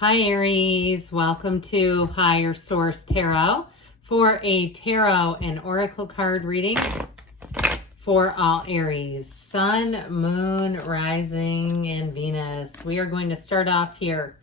Hi Aries, welcome to Higher Source Tarot for a tarot and oracle card reading for all Aries, Sun, Moon, Rising, and Venus. We are going to start off here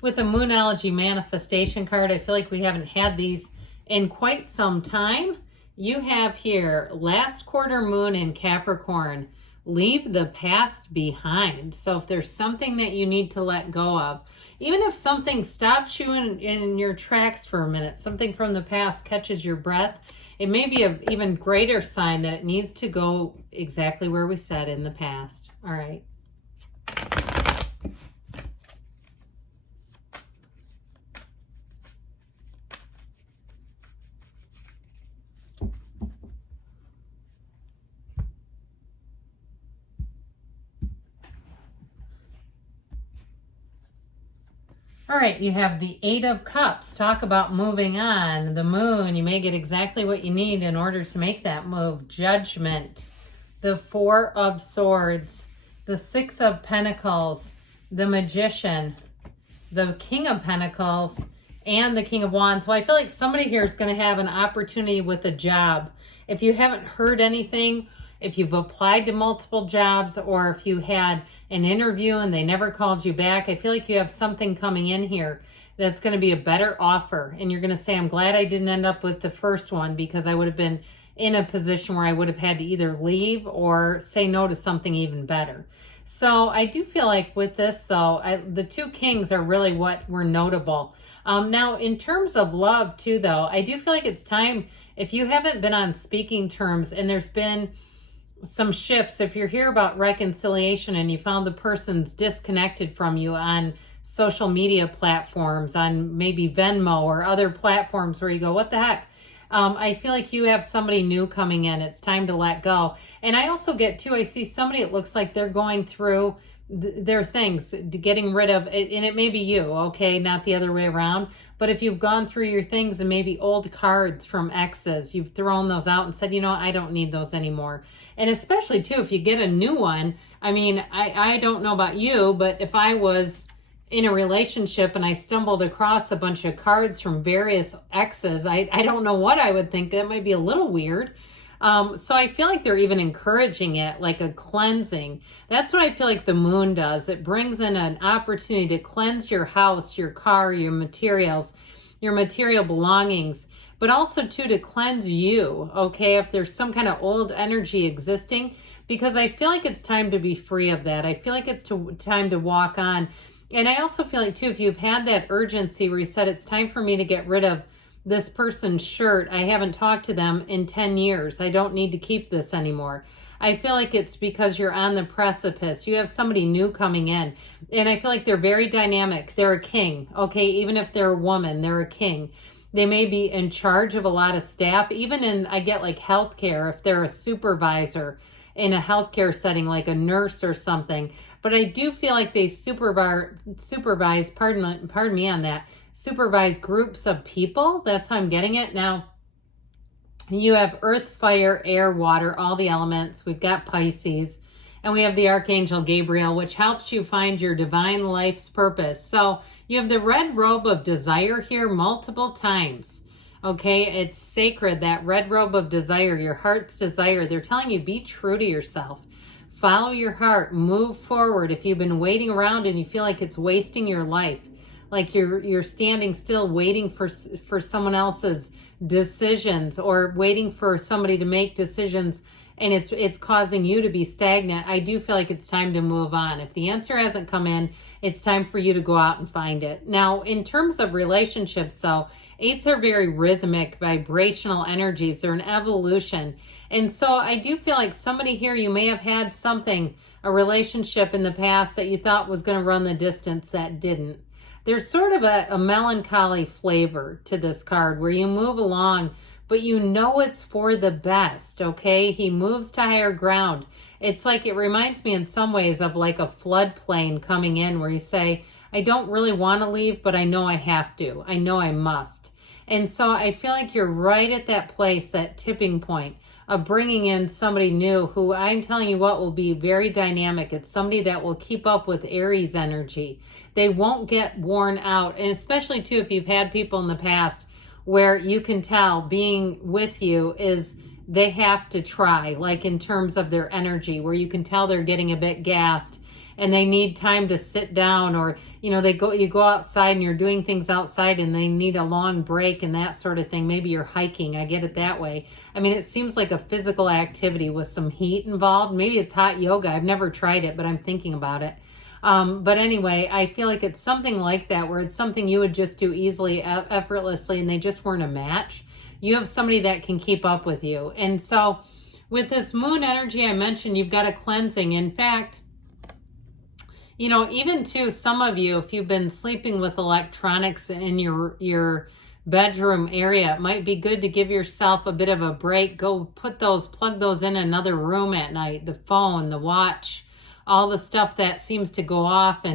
with a moonology manifestation card. I feel like we haven't had these in quite some time. You have here last quarter moon in Capricorn. Leave the past behind. So if there's something that you need to let go of, even if something stops you in your tracks for a minute, something from the past catches your breath, it may be an even greater sign that it needs to go exactly where we said in the past. All right. All right, you have the Eight of Cups. Talk about moving on. The Moon, you may get exactly what you need in order to make that move. Judgment. The Four of Swords. The Six of Pentacles. The Magician. The King of Pentacles. And the King of Wands. Well, I feel like somebody here is going to have an opportunity with a job. If you haven't heard anything, if you've applied to multiple jobs, or if you had an interview and they never called you back, I feel like you have something coming in here that's going to be a better offer. And you're going to say, I'm glad I didn't end up with the first one, because I would have been in a position where I would have had to either leave or say no to something even better. So I do feel like with this, though, the two kings are really what were notable. Now, in terms of love, too, though, I do feel like it's time, if you haven't been on speaking terms and there's been some shifts, if you're here about reconciliation and you found the person's disconnected from you on social media platforms, on maybe Venmo or other platforms where you go, what the heck? I feel like you have somebody new coming in. It's time to let go. And I also get too, I see somebody, it looks like they're going through their things, getting rid of it, and it may be you, okay, not the other way around. But if you've gone through your things and maybe old cards from exes, you've thrown those out and said, you know, I don't need those anymore. And especially too, if you get a new one, I mean, I don't know about you, but if I was in a relationship and I stumbled across a bunch of cards from various exes, I don't know what I would think. That might be a little weird. So I feel like they're even encouraging it, like a cleansing. That's what I feel like the moon does. It brings in an opportunity to cleanse your house, your car, your materials, your material belongings, but also too to cleanse you, okay, if there's some kind of old energy existing, because I feel like it's time to be free of that. I feel like it's time to walk on. And I also feel like too, if you've had that urgency where you said, it's time for me to get rid of this person's shirt, I haven't talked to them in 10 years. I don't need to keep this anymore. I feel like it's because you're on the precipice. You have somebody new coming in. And I feel like they're very dynamic. They're a king, okay? Even if they're a woman, they're a king. They may be in charge of a lot of staff. Even in, I get like healthcare, if they're a supervisor in a healthcare setting, like a nurse or something. But I do feel like they supervise, pardon me on that, supervise groups of people. That's how I'm getting it. Now, you have earth, fire, air, water, all the elements. We've got Pisces, and we have the Archangel Gabriel, which helps you find your divine life's purpose. So you have the red robe of desire here multiple times. Okay, it's sacred, that red robe of desire, your heart's desire. They're telling you, be true to yourself. Follow your heart, move forward. If you've been waiting around and you feel like it's wasting your life, like you're standing still waiting for someone else's decisions, or waiting for somebody to make decisions, and it's causing you to be stagnant, I do feel like it's time to move on. If the answer hasn't come in, it's time for you to go out and find it. Now, in terms of relationships, though, eights are very rhythmic, vibrational energies. They're an evolution. And so I do feel like somebody here, you may have had something, a relationship in the past that you thought was going to run the distance that didn't. There's sort of a melancholy flavor to this card where you move along, but you know it's for the best, okay? He moves to higher ground. It's like, it reminds me in some ways of like a floodplain coming in where you say, I don't really want to leave, but I know I have to. I know I must. And so I feel like you're right at that place, that tipping point of bringing in somebody new who, I'm telling you what, will be very dynamic. It's somebody that will keep up with Aries energy. They won't get worn out. And especially too, if you've had people in the past where you can tell being with you is they have to try, like in terms of their energy, where you can tell they're getting a bit gassed and they need time to sit down, or you go outside and you're doing things outside and they need a long break and that sort of thing. Maybe you're hiking. I get it that way. I mean, it seems like a physical activity with some heat involved. Maybe it's hot yoga. I've never tried it, but I'm thinking about it. But anyway, I feel like it's something like that, where it's something you would just do easily, effortlessly, and they just weren't a match. You have somebody that can keep up with you. And so with this moon energy I mentioned, you've got a cleansing. In fact, even too, some of you, if you've been sleeping with electronics in your bedroom area, it might be good to give yourself a bit of a break. Go plug those in another room at night, the phone, the watch, all the stuff that seems to go off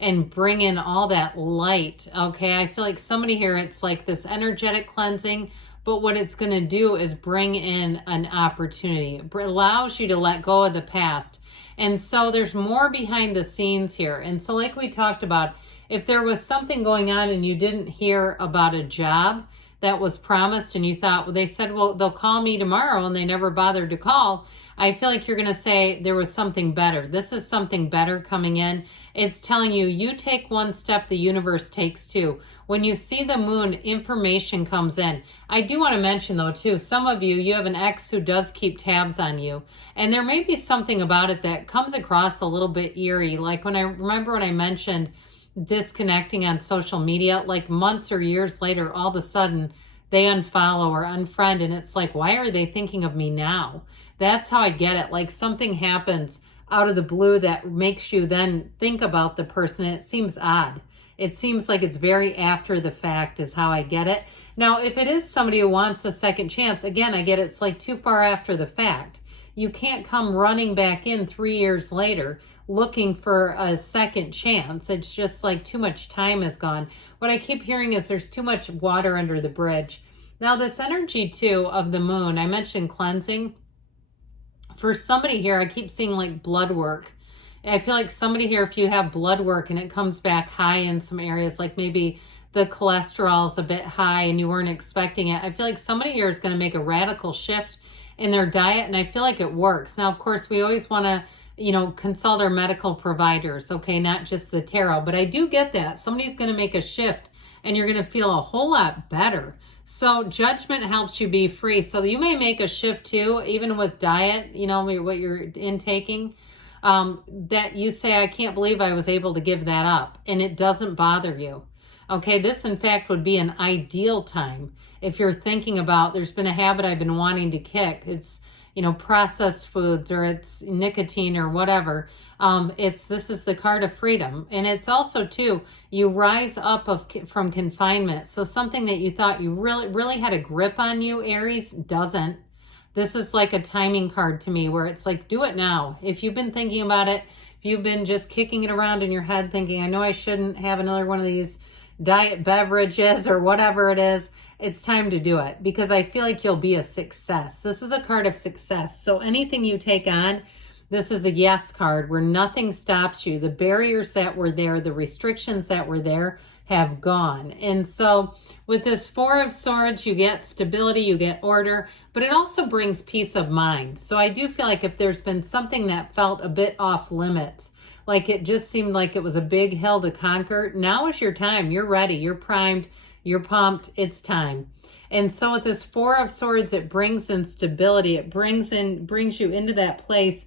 and bring in all that light. Okay, I feel like somebody here, it's like this energetic cleansing, but what it's going to do is bring in an opportunity. It allows you to let go of the past. And so there's more behind the scenes here. And so like we talked about, if there was something going on and you didn't hear about a job that was promised and you thought, well, they said, well, they'll call me tomorrow, and they never bothered to call, I feel like you're going to say there was something better. This is something better coming in. It's telling you, you take one step, the universe takes two. When you see the moon, information comes in. I do want to mention though too, some of you have an ex who does keep tabs on you, and there may be something about it that comes across a little bit eerie. Like when I mentioned disconnecting on social media, like months or years later, all of a sudden they unfollow or unfriend, and it's like, why are they thinking of me now? That's how I get it. Like something happens out of the blue that makes you then think about the person, and it seems odd. It seems like it's very after the fact is how I get it. Now, if it is somebody who wants a second chance, again, I get it's like too far after the fact. You can't come running back in 3 years later looking for a second chance. It's just like too much time has gone. What I keep hearing is there's too much water under the bridge. Now, this energy too of the moon, I mentioned cleansing. For somebody here, I keep seeing like blood work. I feel like somebody here, if you have blood work and it comes back high in some areas, like maybe the cholesterol is a bit high and you weren't expecting it, I feel like somebody here is going to make a radical shift in their diet, and I feel like it works. Now, of course, we always want to, consult our medical providers, okay, not just the tarot, but I do get that. Somebody's going to make a shift and you're going to feel a whole lot better. So judgment helps you be free. So you may make a shift too, even with diet, what you're intaking. That you say, I can't believe I was able to give that up, and it doesn't bother you. Okay, this in fact would be an ideal time if you're thinking about, there's been a habit I've been wanting to kick. It's, processed foods, or it's nicotine or whatever. This is the card of freedom. And it's also too, you rise up from confinement. So something that you thought you really had a grip on you, Aries, doesn't. This is like a timing card to me, where it's like, do it now. If you've been thinking about it, if you've been just kicking it around in your head thinking, I know I shouldn't have another one of these diet beverages or whatever it is, it's time to do it, because I feel like you'll be a success. This is a card of success. So anything you take on, this is a yes card where nothing stops you. The barriers that were there, the restrictions that were there have gone. And so with this Four of Swords, you get stability, you get order, but it also brings peace of mind. So I do feel like if there's been something that felt a bit off limits, like it just seemed like it was a big hill to conquer, now is your time. You're ready, you're primed, you're pumped, it's time. And so with this Four of Swords, it brings in stability. It brings you into that place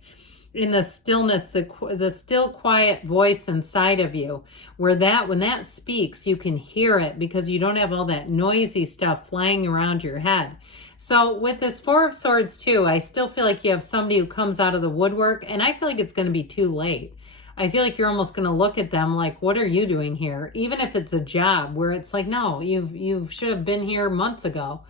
in the stillness, the still quiet voice inside of you, where when that speaks, you can hear it because you don't have all that noisy stuff flying around your head. So with this Four of Swords too, I still feel like you have somebody who comes out of the woodwork, and I feel like it's going to be too late. I feel like you're almost going to look at them like, what are you doing here? Even if it's a job where it's like, no, you should have been here months ago.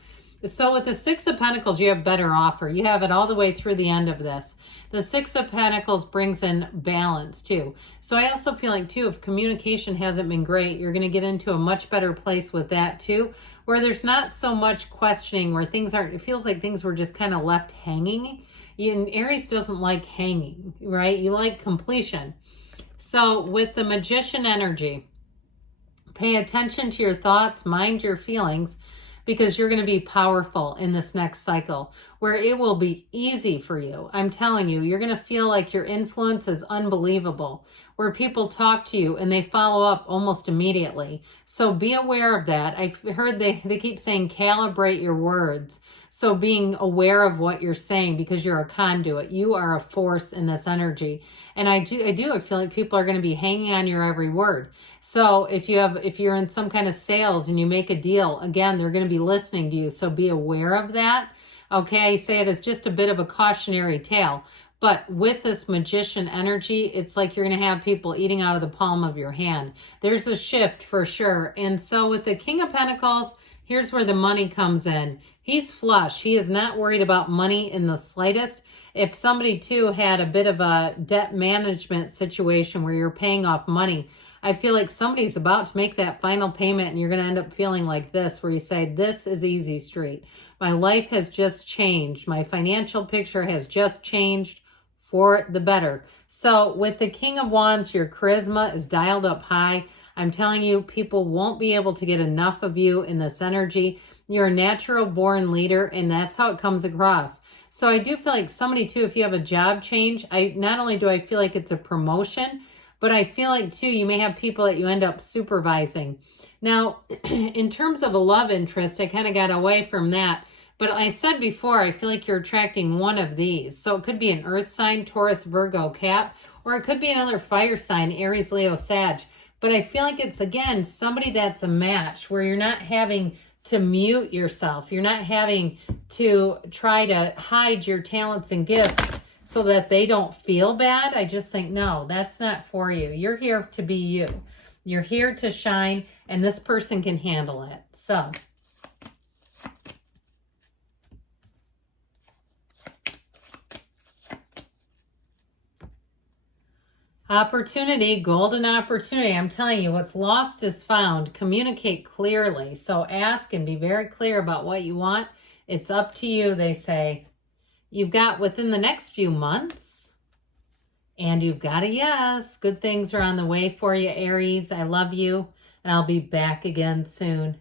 So with the Six of Pentacles, you have better offer. You have it all the way through the end of this. The Six of Pentacles brings in balance too. So I also feel like too, if communication hasn't been great, you're going to get into a much better place with that too, where there's not so much questioning, where things aren't, it feels like things were just kind of left hanging. And Aries doesn't like hanging, right? You like completion. So with the Magician energy, pay attention to your thoughts, mind your feelings, because you're going to be powerful in this next cycle where it will be easy for you. I'm telling you, you're going to feel like your influence is unbelievable, where people talk to you and they follow up almost immediately. So be aware of that. I've heard they keep saying calibrate your words. So being aware of what you're saying, because you're a conduit. You are a force in this energy. And I feel like people are going to be hanging on your every word. So if you're in some kind of sales and you make a deal, again, they're going to be listening to you. So be aware of that. Okay, I say it as just a bit of a cautionary tale. But with this Magician energy, it's like you're going to have people eating out of the palm of your hand. There's a shift for sure. And so with the King of Pentacles, here's where the money comes in. He's flush. He is not worried about money in the slightest. If somebody too had a bit of a debt management situation where you're paying off money, I feel like somebody's about to make that final payment and you're going to end up feeling like this, where you say, this is easy street. My life has just changed. My financial picture has just changed for the better. So with the King of Wands, your charisma is dialed up high. I'm telling you, people won't be able to get enough of you in this energy. You're a natural born leader, and that's how it comes across. So I do feel like somebody too, if you have a job change, not only do I feel like it's a promotion, but I feel like too, you may have people that you end up supervising. Now, in terms of a love interest, I kind of got away from that. But I said before, I feel like you're attracting one of these. So it could be an earth sign, Taurus, Virgo, Cap, or it could be another fire sign, Aries, Leo, Sag. But I feel like it's, again, somebody that's a match, where you're not having to mute yourself. You're not having to try to hide your talents and gifts so that they don't feel bad. I just think, no, that's not for you. You're here to be you. You're here to shine, and this person can handle it. So opportunity, golden opportunity. I'm telling you, what's lost is found. Communicate clearly. So ask and be very clear about what you want. It's up to you, they say. You've got within the next few months, and you've got a yes. Good things are on the way for you, Aries. I love you, and I'll be back again soon.